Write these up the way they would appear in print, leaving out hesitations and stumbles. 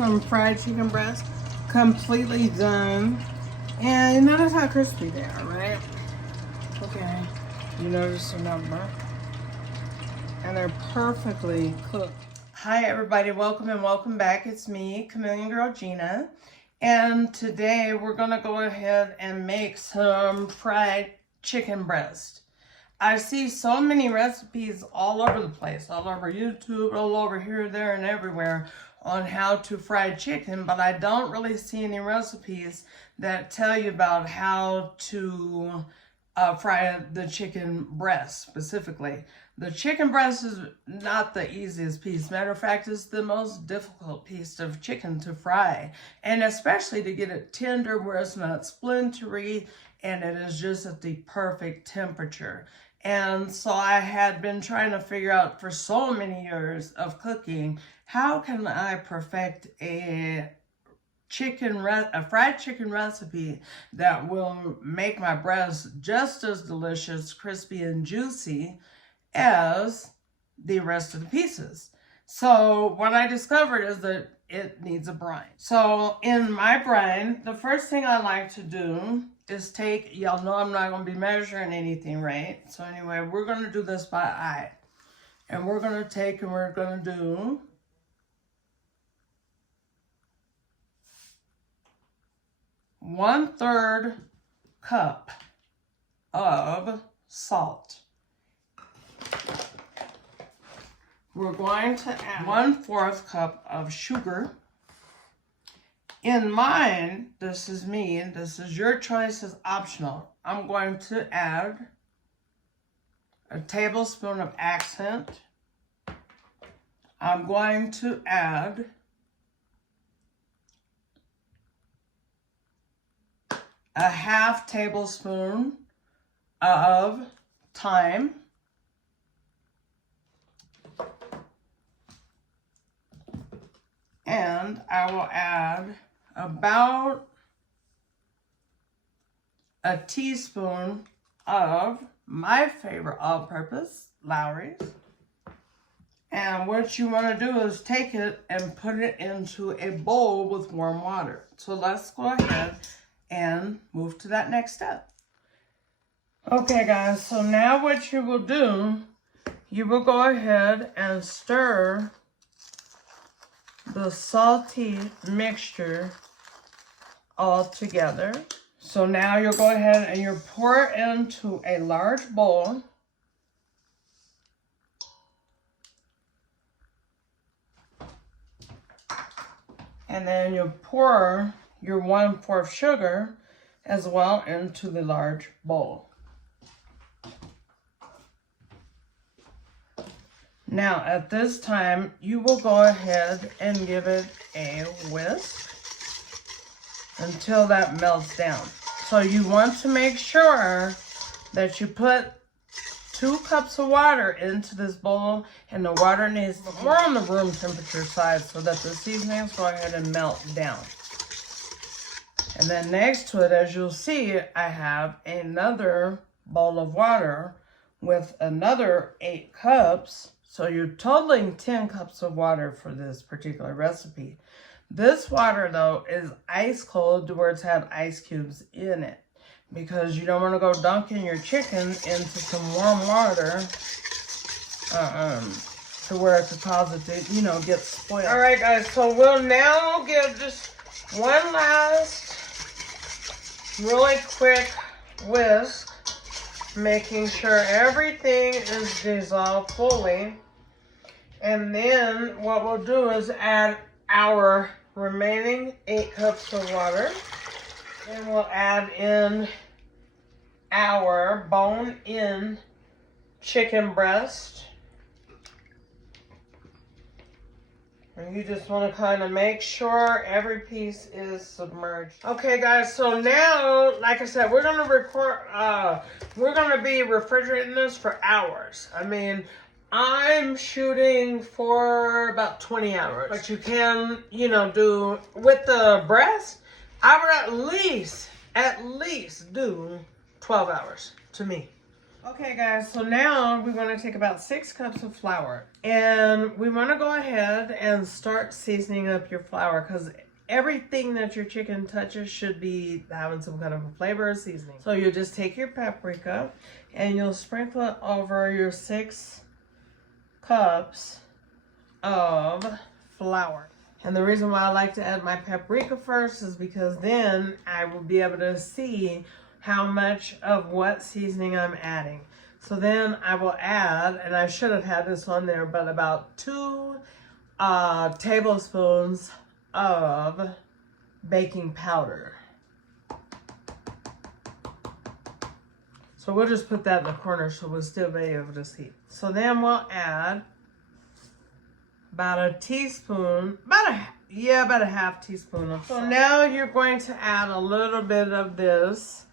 some fried chicken breast, completely done. And you notice how crispy they are, right? Okay, you notice they're not burnt. And they're perfectly cooked. Hi everybody, welcome and welcome back. It's me, Chameleon Girl Gina. And today we're gonna go ahead and make some fried chicken breast. I see so many recipes all over the place, all over YouTube, all over here, there, and everywhere on how to fry chicken, but I don't really see any recipes that tell you about how to fry the chicken breast specifically. The chicken breast is not the easiest piece. Matter of fact, it's the most difficult piece of chicken to fry, and especially to get it tender where it's not splintery and it is just at the perfect temperature. And so I had been trying to figure out for so many years of cooking, how can I perfect a fried chicken recipe that will make my breast just as delicious, crispy, and juicy as the rest of the pieces. So what I discovered is that it needs a brine. So in my brine, the first thing I like to do is take, y'all know I'm not going to be measuring anything, right? So anyway, we're going to do this by eye. And we're going to take and we're going to do 1/3 cup of salt. We're going to add 1/4 cup of sugar. In mine, this is me, and this is your choice, is optional. I'm going to add a tablespoon of accent. I'm going to add a 1/2 tablespoon of thyme. And I will add about a teaspoon of my favorite All Purpose Lawrys. And what you want to do is take it and put it into a bowl with warm water. So let's go ahead and move to that next step. Okay guys, so now what you will do, you will go ahead and stir the salty mixture all together. So now you'll go ahead and you pour it into a large bowl. And then you pour your 1/4 sugar as well into the large bowl. Now at this time, you will go ahead and give it a whisk until that melts down. So you want to make sure that you put 2 cups of water into this bowl, and the water needs to be more on the room temperature side so that the seasonings go ahead and melt down. And then next to it, as you'll see, I have another bowl of water with another 8 cups. So you're totaling 10 cups of water for this particular recipe. This water, though, is ice cold to where it's had ice cubes in it, because you don't want to go dunking your chicken into some warm water to where it could cause it to, you know, get spoiled. All right, guys, so we'll now give just one last really quick whisk, making sure everything is dissolved fully. And then what we'll do is add our remaining 8 cups of water. Then we'll add in our bone-in chicken breast. And you just want to kind of make sure every piece is submerged. Okay, guys, so now, like I said, we're going to be refrigerating this for hours. I mean, I'm shooting for about 20 hours. But you can, you know, do, with the breast, I would at least do 12 hours to me. Okay guys, so now we're going to take about 6 cups of flour, and we want to go ahead and start seasoning up your flour, because everything that your chicken touches should be having some kind of a flavor or seasoning. So you'll just take your paprika and you'll sprinkle it over your 6 cups of flour. And the reason why I like to add my paprika first is because then I will be able to see how much of what seasoning I'm adding. So then I will add, and I should have had this on there, but about 2 tablespoons of baking powder. So we'll just put that in the corner so we'll still be able to see. So then we'll add about a teaspoon, about a half teaspoon of salt. So now you're going to add a little bit of this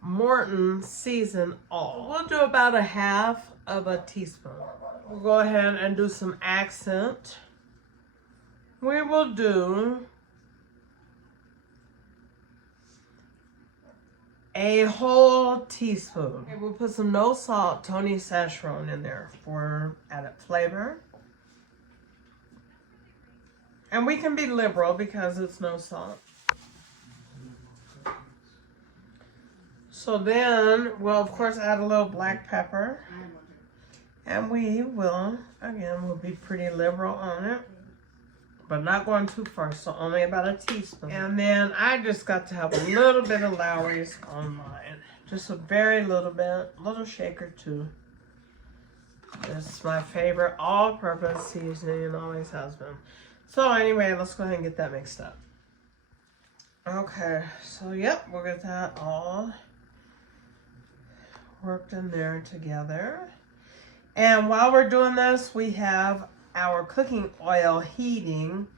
Morton seasoned all. We'll do about a half of a teaspoon. We'll go ahead and do some accent. We will do a whole teaspoon. Okay, we'll put some no salt Tony Chacherones in there for added flavor. And we can be liberal because it's no salt. So then we'll of course add a little black pepper. And we will, again, we'll be pretty liberal on it, but not going too far, so only about a teaspoon. And then I just got to have a little bit of Lawry's on mine. Just a very little bit, little shaker too. This is my favorite all-purpose seasoning and always has been. So anyway, let's go ahead and get that mixed up. Okay, so yep, we'll get that all worked in there together. And while we're doing this, we have our cooking oil heating.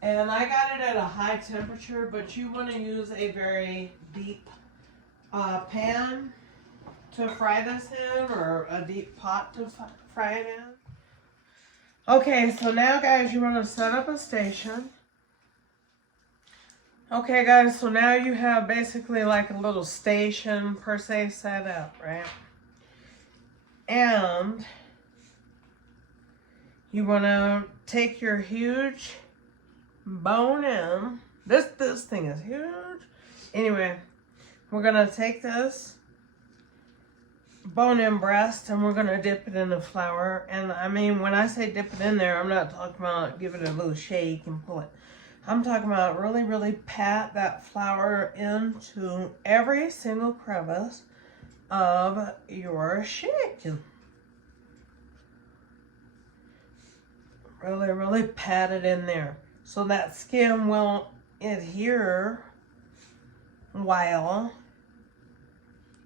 And I got it at a high temperature, but you want to use a very deep pan to fry this in, or a deep pot to fry it in. Okay, so now guys, you want to set up a station. Okay guys, so now you have basically like a little station per se set up, right? And you want to take your huge bone in. This thing is huge. Anyway, we're going to take this bone-in breast and we're going to dip it in the flour. And I mean, when I say dip it in there, I'm not talking about give it a little shake and pull it. I'm talking about really, really pat that flour into every single crevice of your chicken. Really, really pat it in there so that skin will adhere while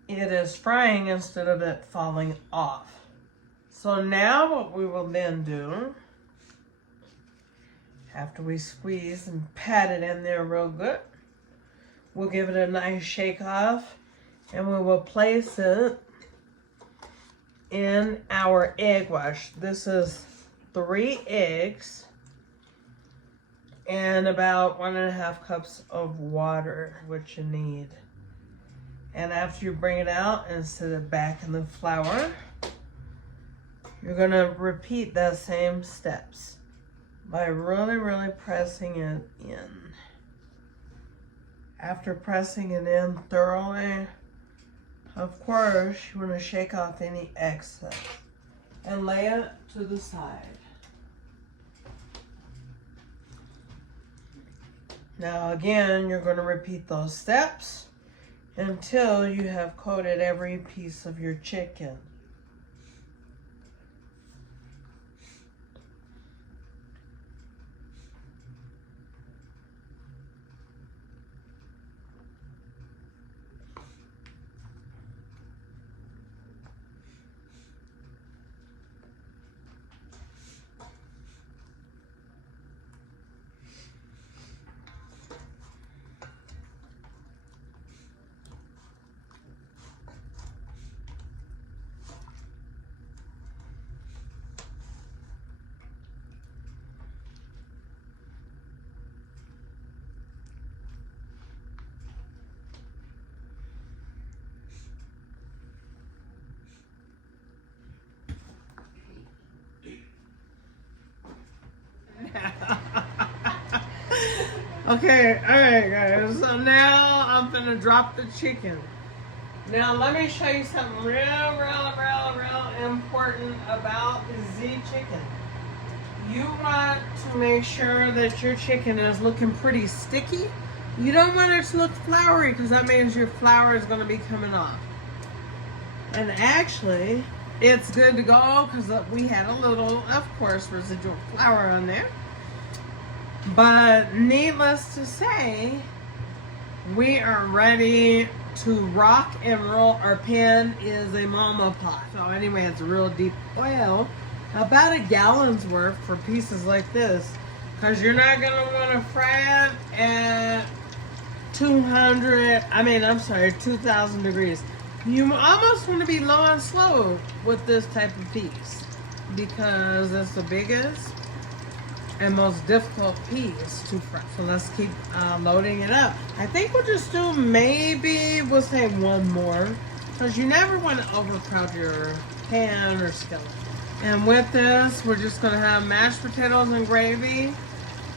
it is frying instead of it falling off. So now what we will then do, after we squeeze and pat it in there real good, we'll give it a nice shake off and we will place it in our egg wash. This is 3 eggs and about 1.5 cups of water, which you need. And after you bring it out and set it back in the flour, you're going to repeat the same steps by really, really pressing it in. After pressing it in thoroughly, of course, you want to shake off any excess and lay it to the side. Now again, you're going to repeat those steps until you have coated every piece of your chicken. Okay, alright guys, so now I'm gonna drop the chicken. Now let me show you something real important about the Z chicken. You want to make sure that your chicken is looking pretty sticky. You don't want it to look floury because that means your flour is going to be coming off. And actually, it's good to go because we had a little, of course, residual flour on there. But needless to say, we are ready to rock and roll. Our pan is a mama pot. So anyway, it's a real deep oil. About a gallon's worth for pieces like this. Because you're not going to want to fry it at 2,000 degrees. You almost want to be low and slow with this type of piece. Because it's the biggest and most difficult piece to fry. So let's keep loading it up. I think we'll just do maybe, we'll say one more. Because you never want to overcrowd your pan or skillet. And with this, we're just going to have mashed potatoes and gravy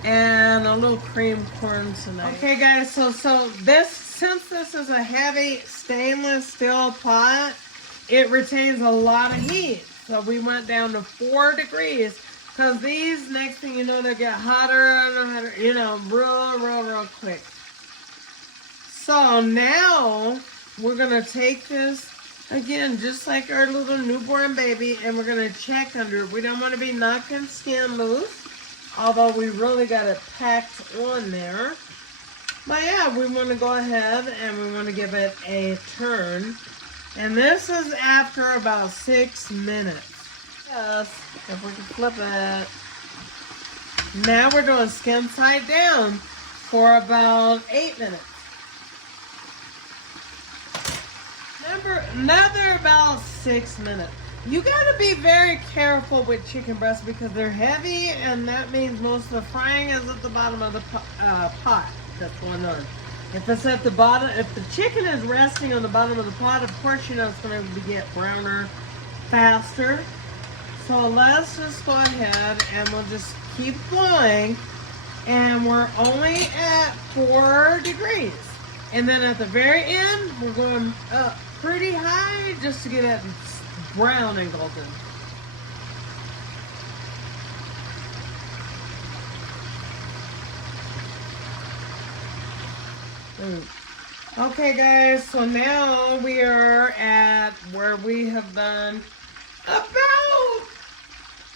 and a little cream corn tonight. Okay guys, so this, since this is a heavy stainless steel pot, it retains a lot of heat. So we went down to 4 degrees. Because these, next thing you know, they get hotter and hotter, you know, real quick. So now, we're going to take this, again, just like our little newborn baby, and we're going to check under it. We don't want to be knocking skin loose, although we really got it packed on there. But yeah, we want to go ahead and we want to give it a turn. And this is after about 6 minutes. Yes, if we can flip it. Now we're doing skin side down for about 8 minutes. Another about 6 minutes. You got to be very careful with chicken breasts because they're heavy, and that means most of the frying is at the bottom of the pot that's going on. If it's at the bottom, if the chicken is resting on the bottom of the pot, of course you know it's going to get browner faster. So let's just go ahead and we'll just keep going, and we're only at 4 degrees. And then at the very end, we're going up pretty high just to get it brown and golden. Okay guys, so now we are at where we have done about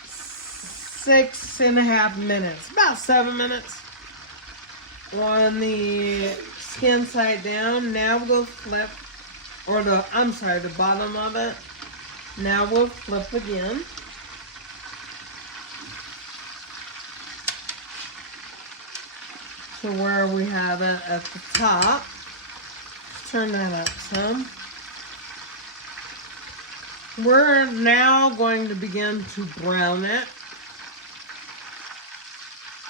6.5 minutes, about 7 minutes on the skin side down. Now we'll flip, or the bottom of it. Now we'll flip again. So where we have it at the top, turn that up some. We're now going to begin to brown it.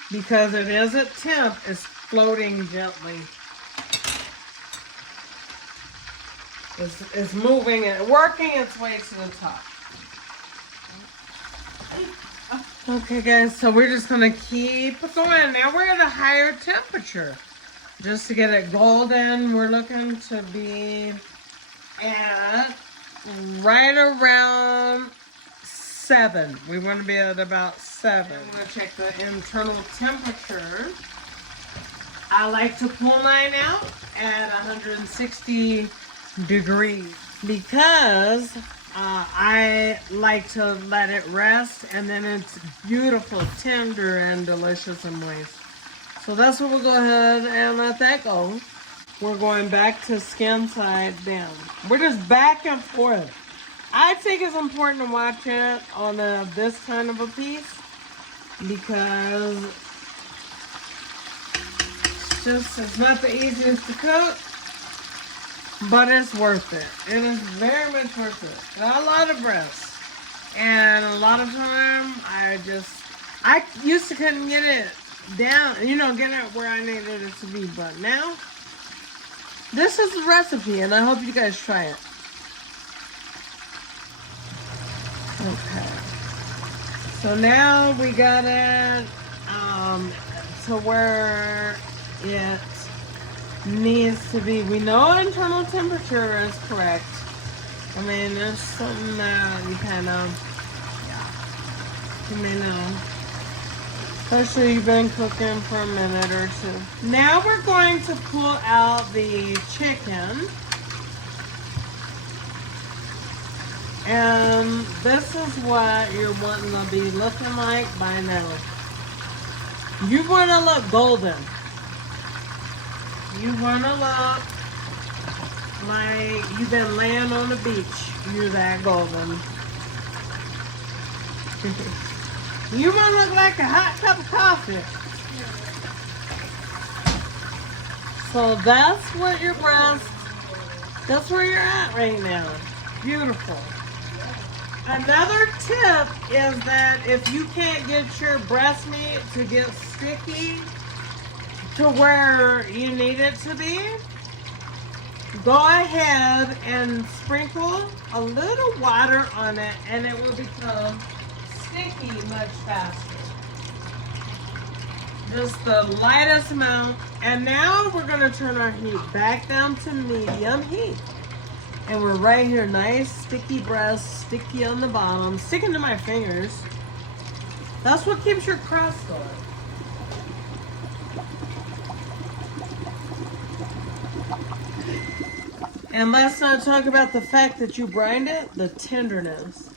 Because it is at temp, it's floating gently. It's moving and working its way to the top. Okay guys, so we're just gonna keep going. Now we're at a higher temperature. Just to get it golden, we're looking to be at right around 7. We want to be at about 7. I'm going to check the internal temperature. I like to pull mine out at 160 degrees because I like to let it rest, and then it's beautiful, tender, and delicious and moist. So that's what we'll go ahead and let that go. We're going back to skin side down. We're just back and forth. I think it's important to watch it on this kind of a piece because it's not the easiest to cook, but it's worth it. It is very much worth it. Got a lot of breasts, and a lot of time I used to couldn't get it down, get it where I needed it to be, but now this is the recipe, and I hope you guys try it. Okay, so now we got it to where it needs to be. We know internal temperature is correct. I mean, there's something that you kind of, you may know. Especially you've been cooking for a minute or two. Now we're going to pull out the chicken. And this is what you're wanting to be looking like by now. You want to look golden. You want to look like you've been laying on the beach. You're that golden. You want to look like a hot cup of coffee. So that's what your breast, that's where you're at right now. Beautiful. Another tip is that if you can't get your breast meat to get sticky to where you need it to be, go ahead and sprinkle a little water on it and it will become sticky much faster. Just the lightest amount. And now we're going to turn our heat back down to medium heat. And we're right here, nice sticky breast, sticky on the bottom, sticking to my fingers. That's what keeps your crust going. And let's not talk about the fact that you brined it, the tenderness.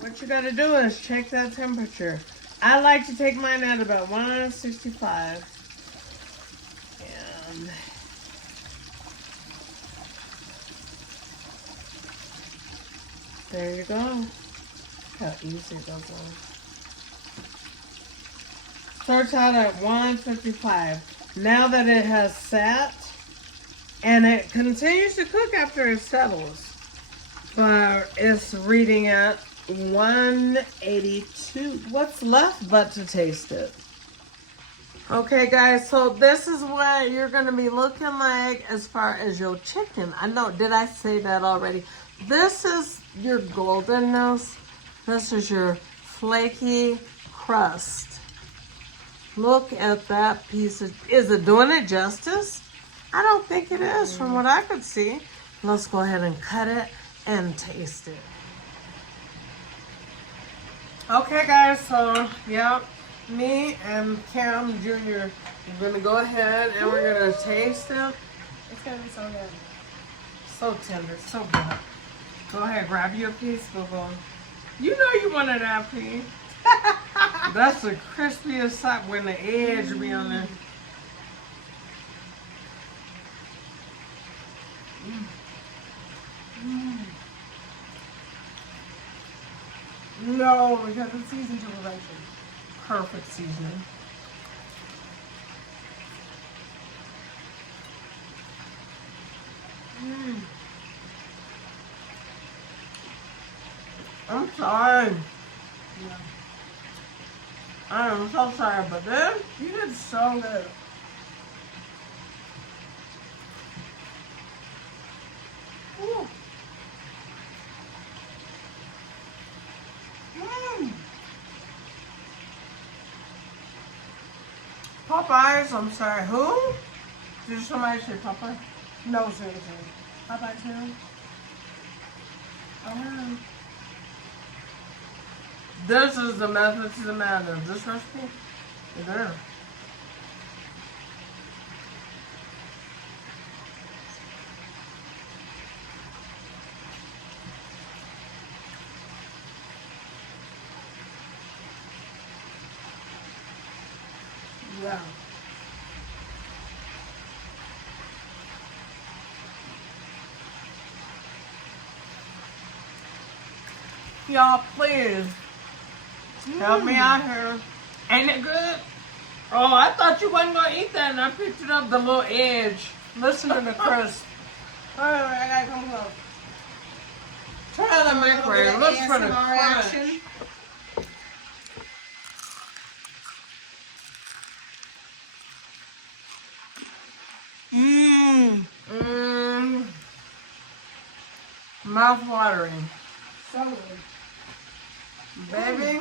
What you gotta do is check that temperature. I like to take mine at about 165. And there you go. How easy it goes on. Starts out at 155. Now that it has sat, and it continues to cook after it settles, but it's reading at 182. What's left but to taste it? Okay, guys, so this is what you're going to be looking like as far as your chicken. I know, did I say that already? This is your goldenness. This is your flaky crust. Look at that piece of, is it doing it justice? I don't think it is from what I could see. Let's go ahead and cut it and taste it. Okay, guys, so, yep, me and Cam Jr. are going to go ahead and we're going to taste it. It's going to be so good. So tender, so good. Go ahead, grab you a piece, boo-boo. You know you wanted that piece. That's the crispiest side when the edge be on there. No, because it's seasoned to perfection. Perfect seasoning. I'm sorry. Yeah. I am so sorry, but this, You did so good. Ooh. Popeyes, I'm sorry, who? Did somebody say Popeye? No, seriously. Popeye too? Oh. This is the method to the madness. This recipe is there. Yeah. Y'all, please help me out here. Ain't it good? Oh, I thought you wasn't gonna eat that, and I picked it up the little edge. Listen to the crust. Alright, I gotta come close. Turn on the microwave. Look for the crunch. action. Mouth watering. So good. Baby.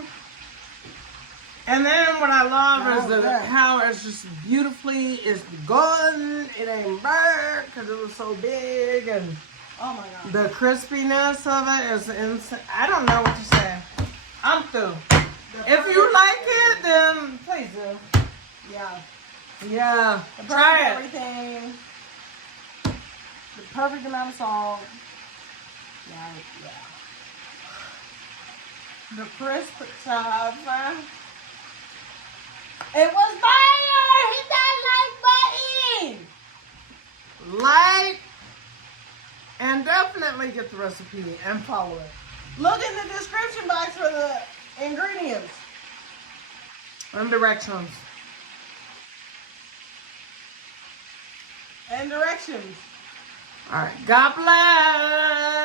And then what I love is that. how it's just it's golden. It ain't burnt because it was so big, and Oh my God. the crispiness of it is insane. I don't know what to say. I'm through. If you like it, then please do. Yeah. Yeah, The try perfect it. everything. The perfect amount of salt. Yeah. The crisp top. It was fire! Hit that like button! Like and definitely get the recipe and follow it. Look in the description box for the ingredients. And directions. And directions. All right. God bless.